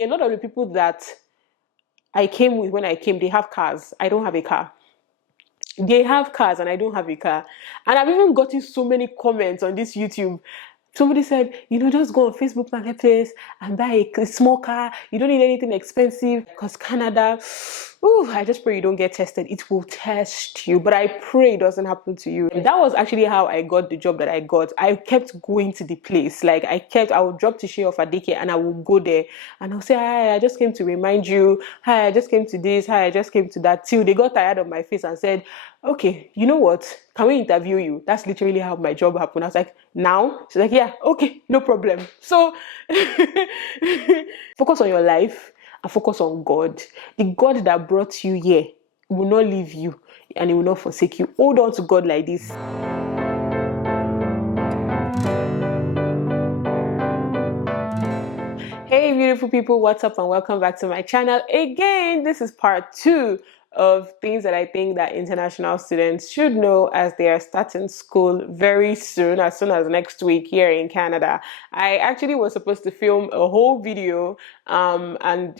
A lot of the people that I came with when I came, they have cars. I don't have a car. They have cars and I don't have a car. And I've even gotten so many comments on this YouTube. Somebody said, just go on Facebook Marketplace and buy a small car. You don't need anything expensive because Canada, I just pray you don't get tested. It will test you. But I pray it doesn't happen to you. And that was actually how I got the job that I got. I kept going to the place. Like I would drop to share off at daycare and I would go there. And I'll say, hi, I just came to remind you. Hi, I just came to this. Hi, I just came to that. Till they got tired of my face and said, okay, you know what? Can we interview you? That's literally how my job happened. I was like, now? She's like, yeah, okay, no problem. So focus on your life and focus on God. The God that brought you here will not leave you and he will not forsake you. Hold on to God like this. Hey beautiful people, what's up and welcome back to my channel again. This is part 2 of things that I think that international students should know as they are starting school very soon, as soon as next week here in Canada. I actually was supposed to film a whole video and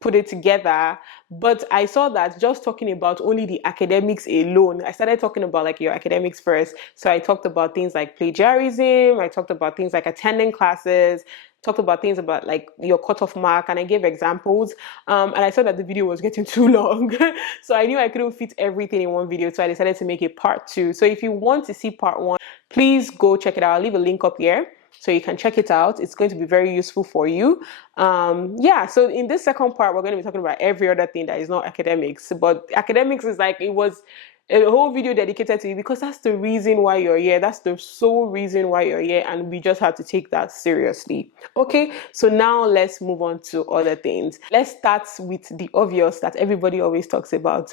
put it together, but I saw that just talking about only the academics alone, I started talking about like your academics first. So I talked about things like plagiarism, I talked about things like attending classes, talked about things about like your cutoff mark, and I gave examples, and I saw that the video was getting too long. So I knew I couldn't fit everything in one video, so I decided to make it part 2. So if you want to see part 1, please go check it out. I'll leave a link up here so you can check it out. It's going to be very useful for you. So in this second part, we're going to be talking about every other thing that is not academics, but academics is like, it was a whole video dedicated to you because that's the reason why you're here. That's the sole reason why you're here, and we just have to take that seriously. Okay, so now let's move on to other things. Let's start with the obvious that everybody always talks about.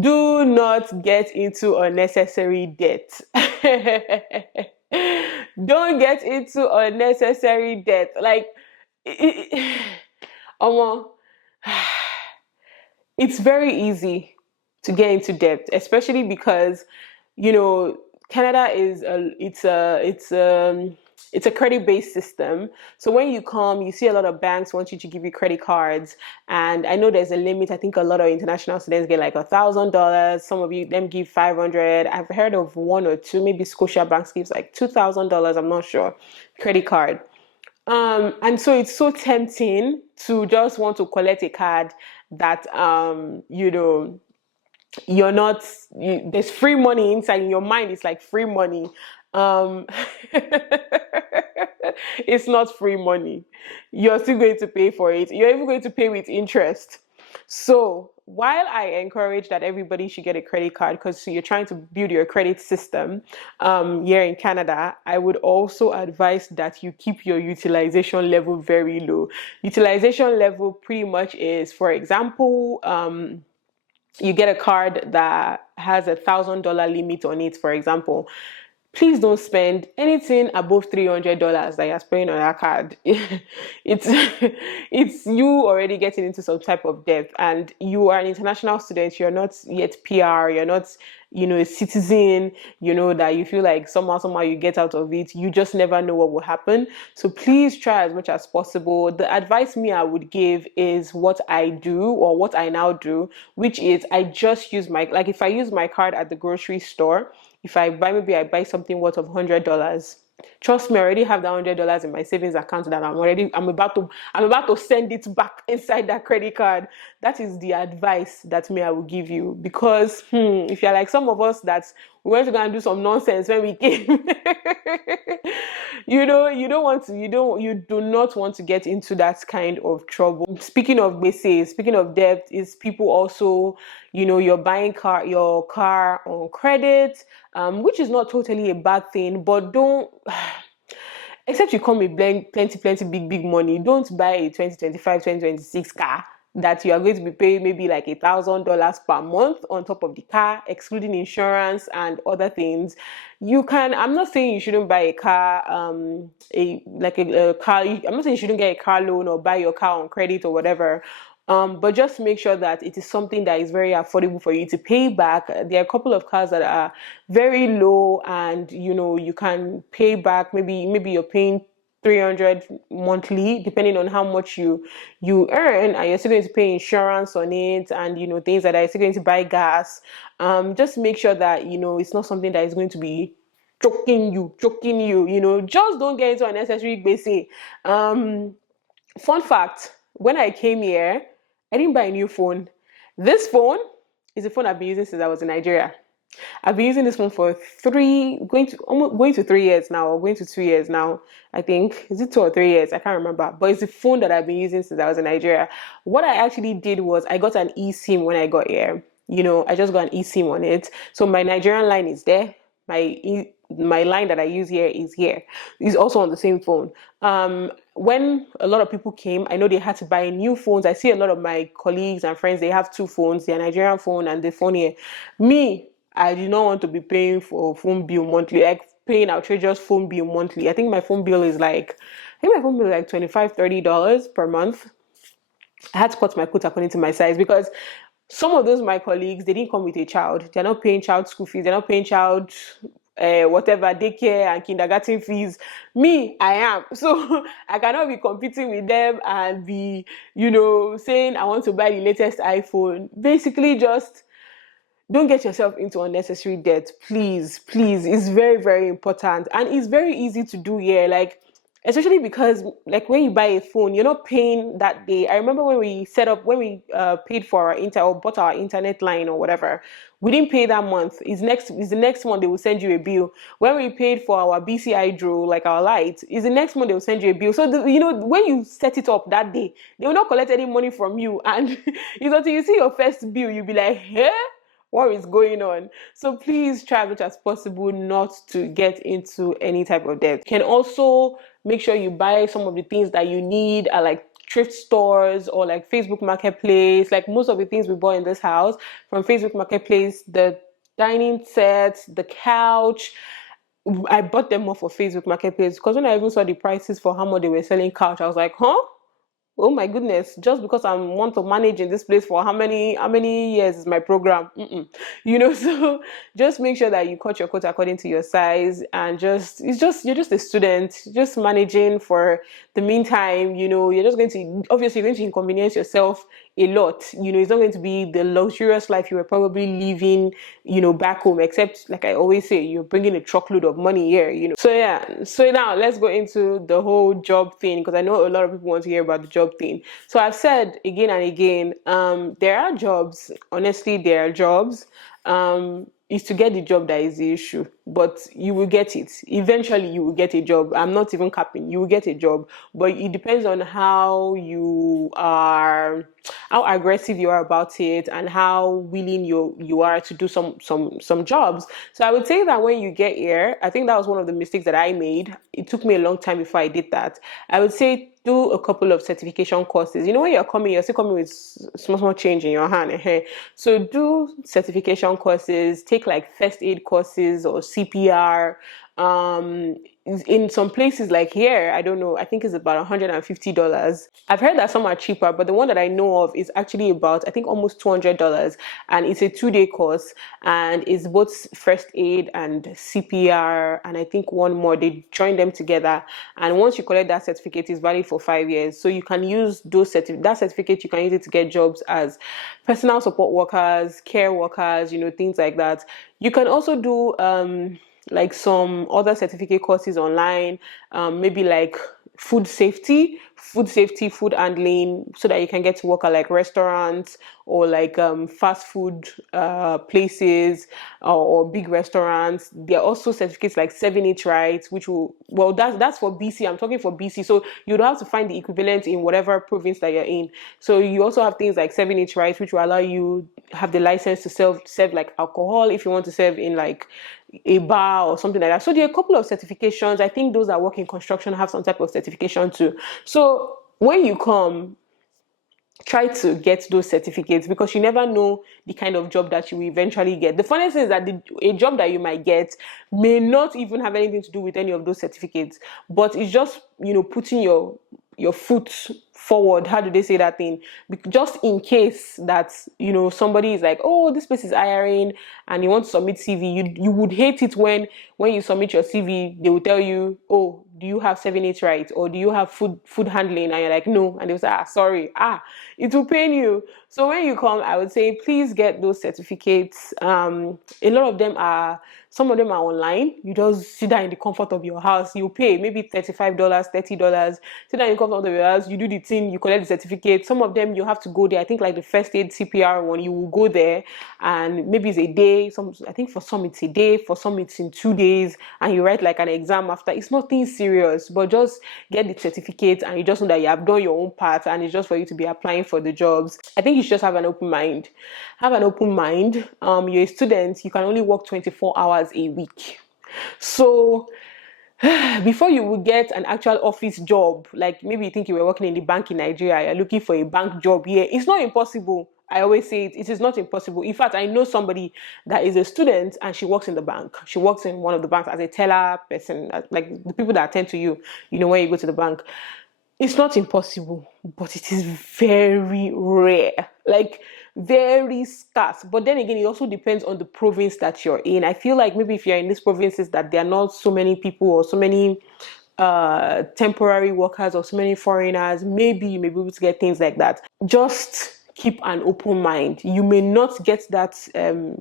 Do not get into unnecessary debt. Don't get into unnecessary debt. Like, it's very easy to get into debt, especially because Canada is it's a credit-based system. So when you come, you see a lot of banks want you to give you credit cards, and I know there's a limit. I think a lot of international students get like $1,000. Some of them give $500. I've heard of 1 or 2. Maybe Scotiabank gives like $2,000. I'm not sure. Credit card. And so it's so tempting to just want to collect a card that there's free money inside. In your mind, it's like free money. It's not free money. You're still going to pay for it. You're even going to pay with interest. So while I encourage that everybody should get a credit card because you're trying to build your credit system here in Canada, I would also advise that you keep your utilization level very low. Utilization level pretty much is, for example, you get a card that has $1,000 limit on it, for example. Please don't spend anything above $300 that you're spending on that card. It's you already getting into some type of debt, and you are an international student. You're not yet PR. You're not, a citizen. That you feel like somehow you get out of it. You just never know what will happen. So please try as much as possible. The advice I would give is what I do, or what I now do, which is I just use if I use my card at the grocery store. If I buy something worth of $100, trust me, I already have that $100 in my savings account that I'm about to send it back inside that credit card. That is the advice that I will give you, because if you're like some of us that we went to go and do some nonsense when we came, you do not want to get into that kind of trouble. Speaking of gbese, speaking of debt, is people also, you're buying your car on credit, which is not totally a bad thing, but don't, except you come with plenty big money, don't buy a 2025 2026 car that you are going to be paying maybe like $1,000 per month on top of the car, excluding insurance and other things. I'm not saying you shouldn't buy a car, I'm not saying you shouldn't get a car loan or buy your car on credit or whatever. But just make sure that it is something that is very affordable for you to pay back. There are a couple of cars that are very low, and you can pay back. Maybe you're paying 300 monthly, depending on how much you earn, and you're still going to pay insurance on it, and things like that. You're still going to buy gas. Just make sure that it's not something that is going to be choking you. Just don't get into unnecessary gbese. Fun fact: when I came here, I didn't buy a new phone. This phone is a phone I've been using since I was in Nigeria. I've been using this one for going to 3 years now, or going to 2 years now. I think, is it 2 or 3 years? I can't remember. But it's the phone that I've been using since I was in Nigeria. What I actually did was I got an eSIM when I got here. I just got an eSIM on it. So my Nigerian line is there. My line that I use here is here. It's also on the same phone. When a lot of people came, I know they had to buy new phones. I see a lot of my colleagues and friends, they have two phones, their Nigerian phone and the phone here. Me, I do not want to be paying for phone bill monthly, like paying outrageous phone bill monthly. I think my phone bill is like, $25, $30 per month. I had to cut my coat according to my size, because some of those my colleagues, they didn't come with a child. They're not paying child school fees. They're not paying child whatever, daycare and kindergarten fees. Me, I am. So I cannot be competing with them and be, saying I want to buy the latest iPhone. Basically, just don't get yourself into unnecessary debt, please. It's very, very important, and it's very easy to do here. Like, especially because, like, when you buy a phone, you're not paying that day. I remember when we paid for our or bought our internet line or whatever, we didn't pay that month. It's the next month they will send you a bill. When we paid for our BC Hydro, like our light, is the next month they will send you a bill. So when you set it up that day, they will not collect any money from you, and it's until you see your first bill, you'll be like, hey, what is going on? So please try as much as possible not to get into any type of debt. You can also make sure you buy some of the things that you need at like thrift stores or like Facebook Marketplace. Like most of the things we bought in this house from Facebook Marketplace, the dining set, the couch, I bought them off of Facebook Marketplace, because when I even saw the prices for how much they were selling couch, I was like, huh? Oh my goodness, just because I want to manage in this place for how many years is my program? So just make sure that you cut your coat according to your size, and you're just a student, just managing for the meantime. You're just going to inconvenience yourself a lot. It's not going to be the luxurious life you were probably living, back home, except, like I always say, you're bringing a truckload of money here. So yeah, so now let's go into the whole job thing, because I know a lot of people want to hear about the job thing. So I've said again and again, there are jobs. Honestly, there are jobs. Is to get the job that is the issue, but you will get it. Eventually, you will get a job. I'm not even capping. You will get a job, but it depends on how aggressive you are about it, and how willing you are to do some jobs. So I would say that when you get here, I think that was one of the mistakes that I made. It took me a long time before I did that. I would say do a couple of certification courses. When you're still coming with small change in your hand. So do certification courses, take like first aid courses or CPR. In some places like here, I don't know, I think it's about $150. I've heard that some are cheaper, but the one that I know of is actually about, I think, almost $200, and it's a 2-day course, and it's both first aid and CPR, and I think one more. They join them together, and once you collect that certificate, it's valid for 5 years. So you can use that certificate, you can use it to get jobs as personal support workers, care workers, things like that. You can also do like some other certificate courses online, maybe like food safety, food handling, so that you can get to work at like restaurants or like fast food places, or big restaurants. There are also certificates like 7H rights, which that's for BC. I'm talking for BC, so you'd have to find the equivalent in whatever province that you're in. So you also have things like 7H rights, which will allow you have the license to serve like alcohol if you want to serve in like a bar or something like that. So there are a couple of certifications. I think those that work in construction have some type of certification too. So when you come, try to get those certificates, because you never know the kind of job that you will eventually get. The funny thing is that a job that you might get may not even have anything to do with any of those certificates, but it's just putting your foot forward, how do they say that thing, just in case that, you know, somebody is like, oh, this place is hiring and you want to submit CV. You would hate it when you submit your CV, they will tell you, oh, do you have 7-8 right, or do you have food handling, and you're like, no, and they'll say, sorry, it will pain you. So when you come, I would say please get those certificates. A lot of them are, some of them are online. You just sit down in the comfort of your house. You pay maybe $35, $30. Sit down in the comfort of your house. You do the thing. You collect the certificate. Some of them you have to go there. I think like the first aid CPR one, you will go there, and maybe it's a day. I think for some it's a day. For some it's in 2 days, and you write like an exam after. It's nothing serious, but just get the certificate, and you just know that you have done your own part, and it's just for you to be applying for the jobs. I think you should just have an open mind. Have an open mind. You're a student. You can only work 24 hours a week. So before you will get an actual office job, like maybe you think you were working in the bank in Nigeria, you're looking for a bank job here. It's not impossible. I always say it is not impossible. In fact, I know somebody that is a student and she works in the bank. She works in one of the banks as a teller person, like the people that attend to you, you know, when you go to the bank. It's not impossible, but it is very rare, like very scarce. But then again, it also depends on the province that you're in. I feel like maybe if you're in these provinces that there are not so many people or so many temporary workers or so many foreigners, maybe you may be able to get things like that. Just keep an open mind. You may not get that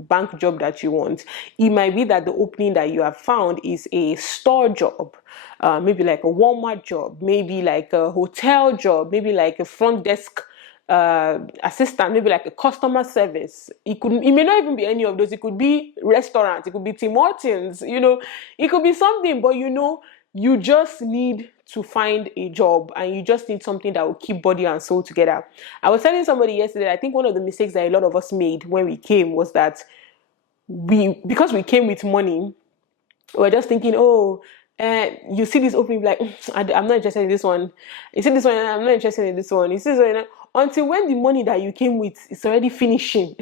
bank job that you want. It might be that the opening that you have found is a store job, maybe like a Walmart job, maybe like a hotel job, maybe like a front desk assistant, maybe like a customer service. It may not even be any of those. It could be restaurants, it could be Tim Hortons, you know, it could be something, but you know, you just need to find a job, and you just need something that will keep body and soul together. I was telling somebody yesterday, I think one of the mistakes that a lot of us made when we came was that because we came with money, we're just thinking, oh, you see this opening, like, I'm not interested in this one. You see this one, I'm not interested in this one. You see this one, until when the money that you came with is already finishing.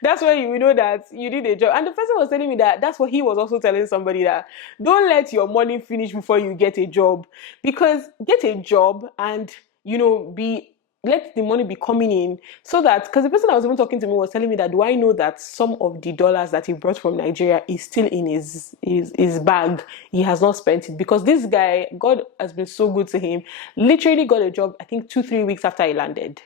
That's when you will know that you did a job. And the person was telling me that that's what he was also telling somebody, that don't let your money finish before you get a job. Because get a job and, you know, let the money be coming in, so that, because the person that was even talking to me was telling me that, do I know that some of the dollars that he brought from Nigeria is still in his bag? He has not spent it, because this guy, God has been so good to him, literally got a job, I think 2-3 weeks after he landed.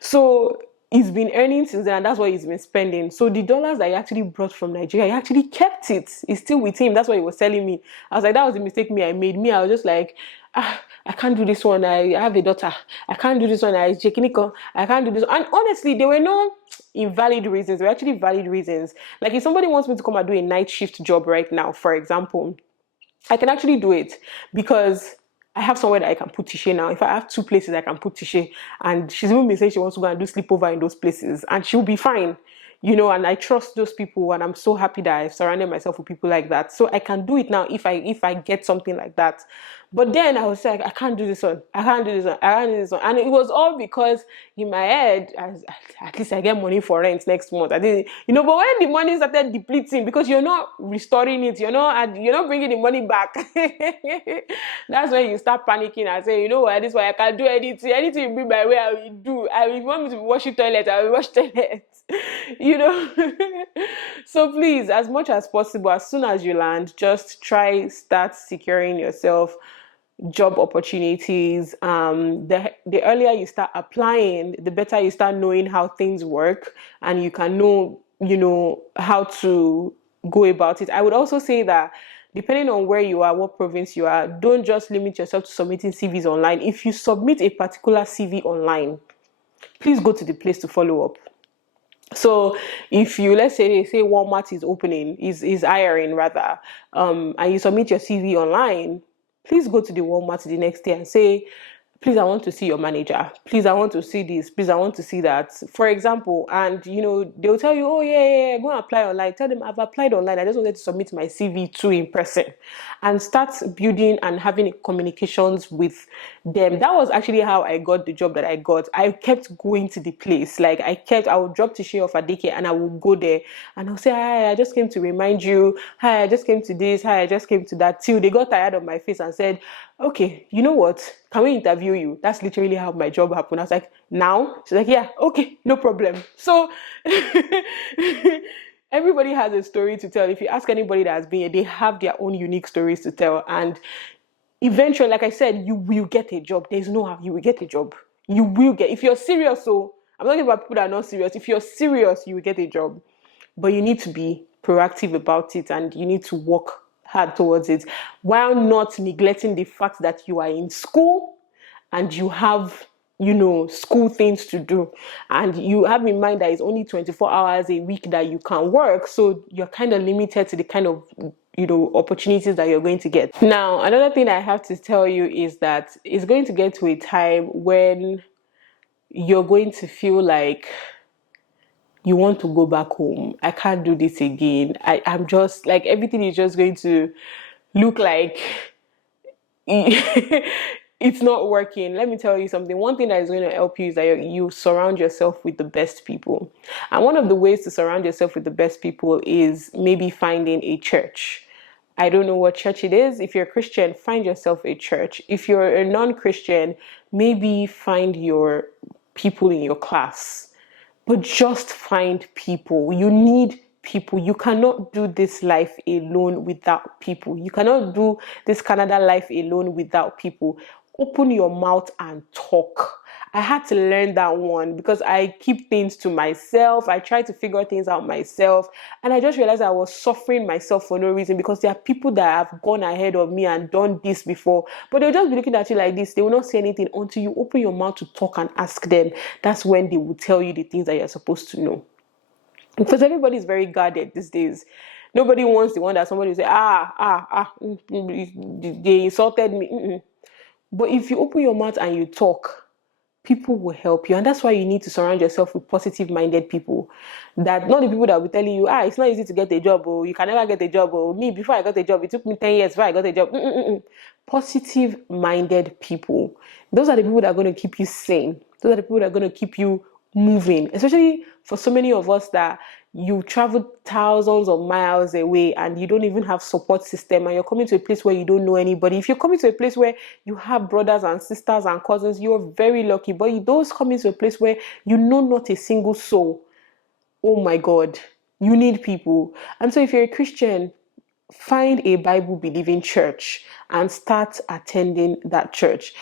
So he's been earning since then, and that's what he's been spending. So the dollars that he actually brought from Nigeria, he actually kept it. It's still with him. That's what he was telling me. I was like, that was the mistake I made. I was just like, I can't do this one. I have a daughter. I can't do this one. I can't do this one. And honestly, there were no invalid reasons. There were actually valid reasons. Like if somebody wants me to come and do a night shift job right now, for example, I can actually do it, because I have somewhere that I can put Tisha now. If I have 2 places I can put Tisha, and she's even been saying she wants to go and do sleepover in those places, and she'll be fine, you know. And I trust those people, and I'm so happy that I've surrounded myself with people like that. So I can do it now if I get something like that. But then I was like, I can't do this one. I can't do this one. I can't do this one. And it was all because in my head, at least I get money for rent next month. I didn't, you know. But when the money started depleting, because you're not restoring it, you're not bringing the money back. That's when you start panicking and say, you know what, this is why I can't do anything. Anything you bring my way, I will do. If you want me to wash the toilet, I will wash toilet. You know. So please, as much as possible, as soon as you land, just start securing yourself job opportunities. The earlier you start applying, the better you start knowing how things work, and you can know, you know, how to go about it. I would also say that depending on where you are, what province you are, don't just limit yourself to submitting CVs online. If you submit a particular CV online, please go to the place to follow up. So if you, let's say Walmart is hiring rather, and you submit your CV online, please go to the Walmart the next day and say, please, I want to see your manager. Please, I want to see this. Please, I want to see that. For example, and you know, they'll tell you, oh yeah, go and apply online. Tell them I've applied online. I just wanted to submit my CV to in person, and start building and having communications with them. That was actually how I got the job that I got. I kept going to the place. Like I would drop Tisha off at daycare and I would go there and I'll say, hi, I just came to remind you. Hi, I just came to this. Hi, I just came to that. Till they got tired of my face and said, okay, you know what? Can we interview you? That's literally how my job happened. I was like, now? She's like, yeah, okay, no problem. So everybody has a story to tell. If you ask anybody that has been here, they have their own unique stories to tell. And eventually, like I said, you will get a job. There's no how you will get a job. You will get, if you're serious, so I'm talking about people that are not serious. If you're serious, you will get a job. But you need to be proactive about it and you need to work hard towards it while not neglecting the fact that you are in school and you have, school things to do. And you have in mind that it's only 24 hours a week that you can work. So you're kind of limited to the kind of opportunities that you're going to get. Now, another thing I have to tell you is that it's going to get to a time when you're going to feel like you want to go back home. I can't do this again. I'm just like, everything is just going to look like it's not working. Let me tell you something. One thing that is going to help you is that you surround yourself with the best people. And one of the ways to surround yourself with the best people is maybe finding a church. I don't know what church it is. If you're a Christian, find yourself a church. If you're a non-Christian, maybe find your people in your class. But just find people. You need people. You cannot do this life alone without people. You cannot do this Canada life alone without people. Open your mouth and talk. I had to learn that one because I keep things to myself. I try to figure things out myself. And I just realized I was suffering myself for no reason because there are people that have gone ahead of me and done this before. But they'll just be looking at you like this. They will not say anything until you open your mouth to talk and ask them. That's when they will tell you the things that you're supposed to know. Because everybody is very guarded these days. Nobody wants the one that somebody will say, they insulted me. But if you open your mouth and you talk, people will help you. And that's why you need to surround yourself with positive-minded people. That not the people that will tell you, it's not easy to get a job, or you can never get a job, or me, before I got a job, it took me 10 years before I got a job. Positive-minded people. Those are the people that are going to keep you sane. Those are the people that are going to keep you moving. Especially for so many of us that you travel thousands of miles away and you don't even have support system and you're coming to a place where you don't know anybody. If you're coming to a place where you have brothers and sisters and cousins, you're very lucky. But those coming to a place where you know not a single soul, oh my God, you need people. And so if you're a Christian, find a Bible-believing church and start attending that church.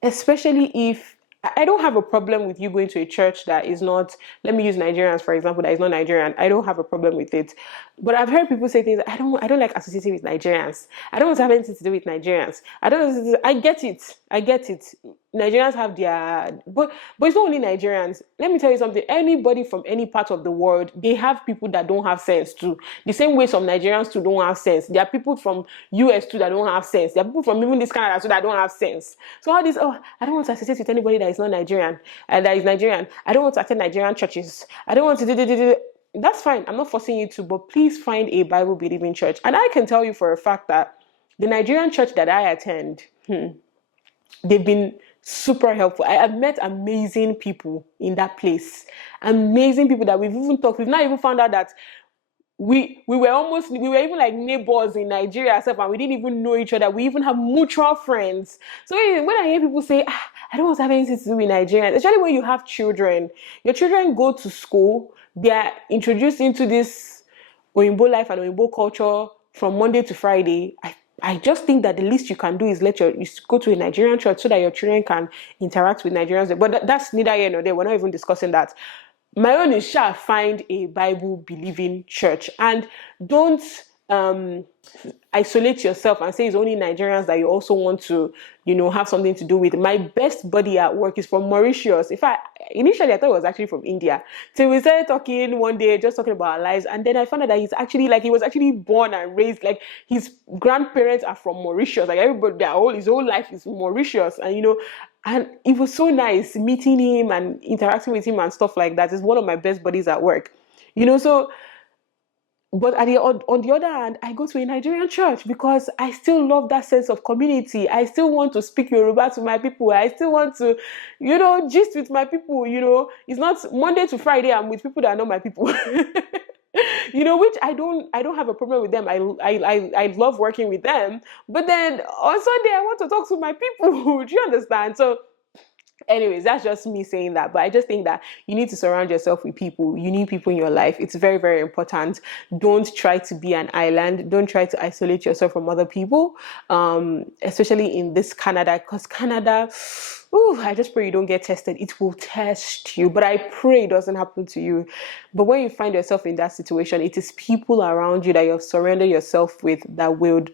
Especially if I don't have a problem with you going to a church that is not, let me use Nigerians, for example, that is not Nigerian. I don't have a problem with it. But I've heard people say things, I don't like associating with Nigerians. I don't want to have anything to do with Nigerians. I get it. Nigerians have their, but it's not only Nigerians. Let me tell you something. Anybody from any part of the world, they have people that don't have sense too. The same way some Nigerians too don't have sense. There are people from US too that don't have sense. There are people from even this Canada too that don't have sense. So all this, I don't want to associate with anybody that is not Nigerian and that is Nigerian. I don't want to attend Nigerian churches. I don't want to do. That's fine. I'm not forcing you to, but please find a Bible-believing church. And I can tell you for a fact that the Nigerian church that I attend, they've been super helpful. I have met amazing people in that place. Amazing people that we've even talked. We've not even found out that we were even like neighbors in Nigeria, and we didn't even know each other. We even have mutual friends. So when I hear people say, I don't want to have anything to do with Nigerians, especially when you have children, your children go to school, they are introduced into this Oyinbo life and Oyinbo culture from Monday to Friday. I just think that the least you can do is you go to a Nigerian church so that your children can interact with Nigerians. But that's neither here nor there. We're not even discussing that. My own is find a Bible-believing church and don't isolate yourself and say it's only Nigerians that you also want to, have something to do with. My best buddy at work is from Mauritius. In fact, initially I thought it was actually from India. So we started talking one day, just talking about our lives. And then I found out that he was actually born and raised, like his grandparents are from Mauritius. Like everybody, his whole life is Mauritius. And, and it was so nice meeting him and interacting with him and stuff like that. He's one of my best buddies at work, But on the other hand, I go to a Nigerian church because I still love that sense of community. I still want to speak Yoruba to my people. I still want to, gist with my people, It's not Monday to Friday I'm with people that are not my people. which I don't have a problem with them. I love working with them. But then on Sunday, I want to talk to my people. Do you understand? So anyways, that's just me saying that. But I just think that you need to surround yourself with people. You need people in your life. It's very, very important. Don't try to be an island. Don't try to isolate yourself from other people, especially in this Canada, because Canada, I just pray you don't get tested. It will test you, but I pray it doesn't happen to you. But when you find yourself in that situation, it is people around you that you have surrounded yourself with that will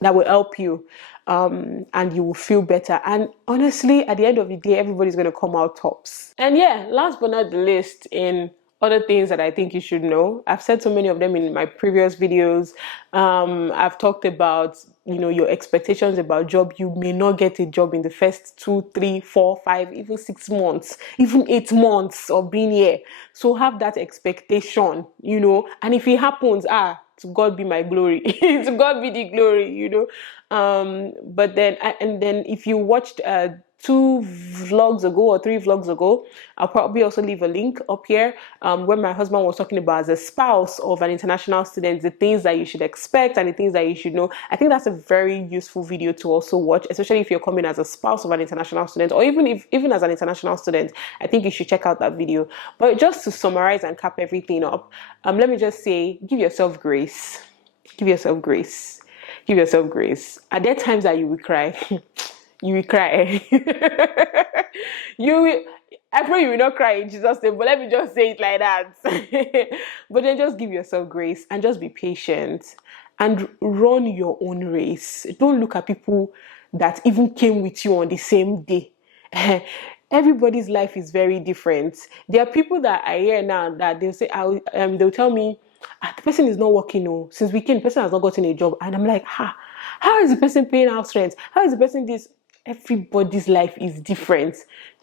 help you, and you will feel better. And honestly, at the end of the day, everybody's going to come out tops. And yeah, last but not the least, in other things that I think you should know, I've said so many of them in my previous videos. I've talked about, your expectations about job. You may not get a job in the first 2, 3, 4, 5, even 6 months, even 8 months of being here. So have that expectation, and if it happens, to God be my glory. To God be the glory, But then, and then if you watched 2 vlogs ago or 3 vlogs ago, I'll probably also leave a link up here, where my husband was talking about, as a spouse of an international student, the things that you should expect and the things that you should know. I think that's a very useful video to also watch, especially if you're coming as a spouse of an international student, or even as an international student. I think you should check out that video. But just to summarize and cap everything up, let me just say, give yourself grace. Give yourself grace. Give yourself grace. Are there times that you will cry? You will cry. I pray you will not cry in Jesus' name, but let me just say it like that. But then just give yourself grace and just be patient and run your own race. Don't look at people that even came with you on the same day. Everybody's life is very different. There are people that I hear now that they'll say, they'll tell me, the person is not working. Since we came, the person has not gotten a job. And I'm like, how is the person paying house rent? How is the person this? Everybody's life is different.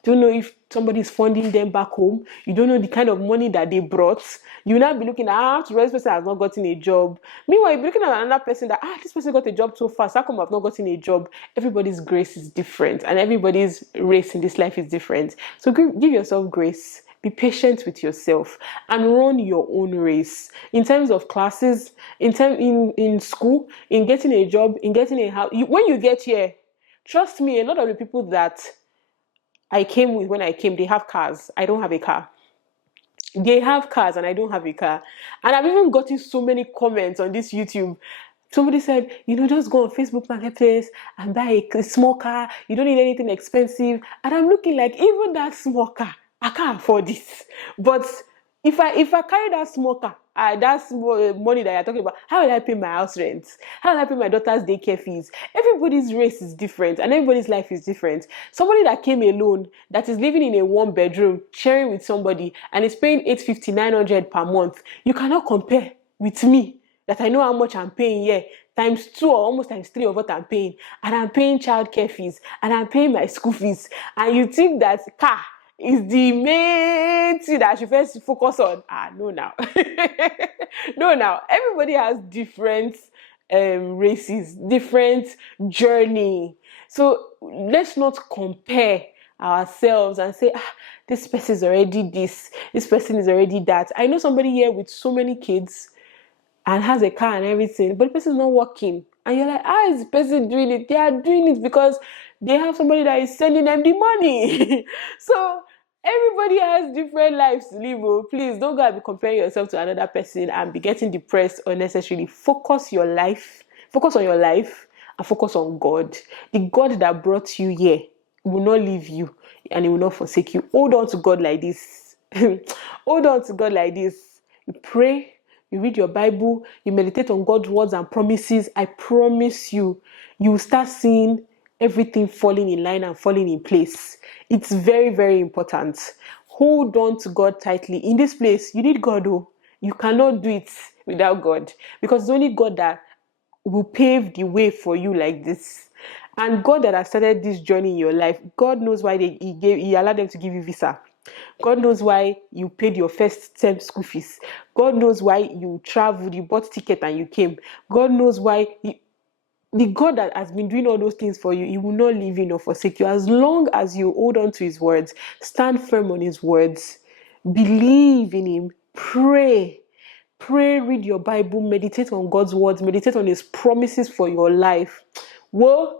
You don't know if somebody's funding them back home. You don't know the kind of money that they brought. You will not be looking at, this person has not gotten a job. Meanwhile, you'll be looking at another person that, this person got a job so fast. How come I've not gotten a job? Everybody's grace is different, and everybody's race in this life is different. So give yourself grace. Be patient with yourself and run your own race. In terms of classes, in school, in getting a job, in getting a house. When you get here, trust me, a lot of the people that I came with when I came, they have cars. I don't have a car. They have cars and I don't have a car. And I've even gotten so many comments on this YouTube. Somebody said, just go on Facebook Marketplace and buy a small car. You don't need anything expensive. And I'm looking like, even that small car, I can't afford this. But if I carry that small car, that's money that you're talking about, how will I pay my house rent? How will I pay my daughter's daycare fees? Everybody's race is different and everybody's life is different. Somebody that came alone, that is living in a 1-bedroom, sharing with somebody, and is paying $850, $900 per month, you cannot compare with me, that I know how much I'm paying here, times 2 or almost times 3 of what I'm paying. And I'm paying childcare fees, and I'm paying my school fees. And you think that car is the main thing that I should first focus on? No now. No now. Everybody has different races, different journey. So let's not compare ourselves and say, this person is already this person is already that. I know somebody here with so many kids and has a car and everything, but the person is not working. And you're like, how is the person doing it? They are doing it because they have somebody that is sending them the money. So everybody has different lives to live. Please don't go and be comparing yourself to another person and be getting depressed unnecessarily. Focus on your life, and focus on God. The God that brought you here will not leave you and he will not forsake you. Hold on to God like this. Hold on to God like this. You pray, you read your Bible, you meditate on God's words and promises. I promise you, you will start seeing everything falling in line and falling in place. It's very, very important. Hold on to God tightly. In this place, you need God. You cannot do it without God, because it's only God that will pave the way for you like this. And God that has started this journey in your life, God knows why he allowed them to give you visa. God knows why you paid your first term school fees. God knows why you traveled, you bought ticket and you came. God knows why. The God that has been doing all those things for you, he will not leave you nor forsake you. As long as you hold on to his words, stand firm on his words, believe in him, pray pray, read your Bible, meditate on God's words, meditate on his promises for your life. Whoa,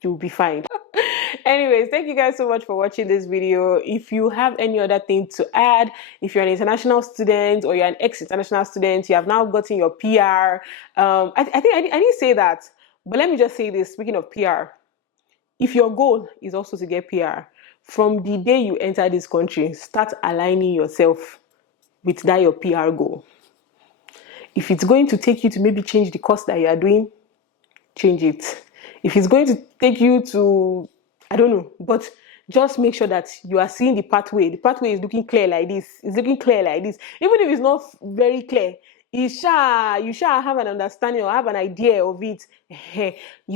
you'll be fine. Anyways, thank you guys so much for watching this video. If you have any other thing to add, if you're an international student or you're an ex-international student, you have now gotten your PR. I think I didn't say that, but let me just say this. Speaking of PR, if your goal is also to get PR, from the day you enter this country, start aligning yourself with that your PR goal. If it's going to take you to maybe change the course that you are doing, change it. If it's going to take you to, I don't know, but just make sure that you are seeing the pathway. The pathway is looking clear like this. It's looking clear like this. Even if it's not very clear, you shall have an understanding or have an idea of it.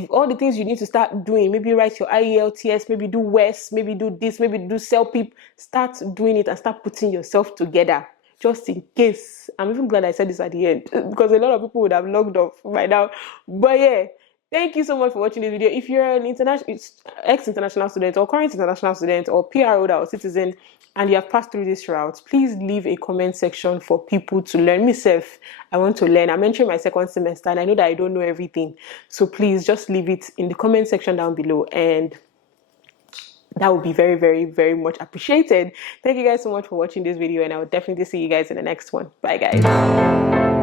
All the things you need to start doing, maybe write your IELTS, maybe do WES, maybe do this, maybe do CELPIP. Start doing it and start putting yourself together. Just in case. I'm even glad I said this at the end because a lot of people would have logged off by now. But yeah, thank you so much for watching this video. If you're an ex-international student or current international student or PR holder or citizen and you have passed through this route, please leave a comment section for people to learn. Myself, I want to learn. I'm entering my second semester and I know that I don't know everything. So please just leave it in the comment section down below and that would be very, very, very much appreciated. Thank you guys so much for watching this video and I will definitely see you guys in the next one. Bye guys.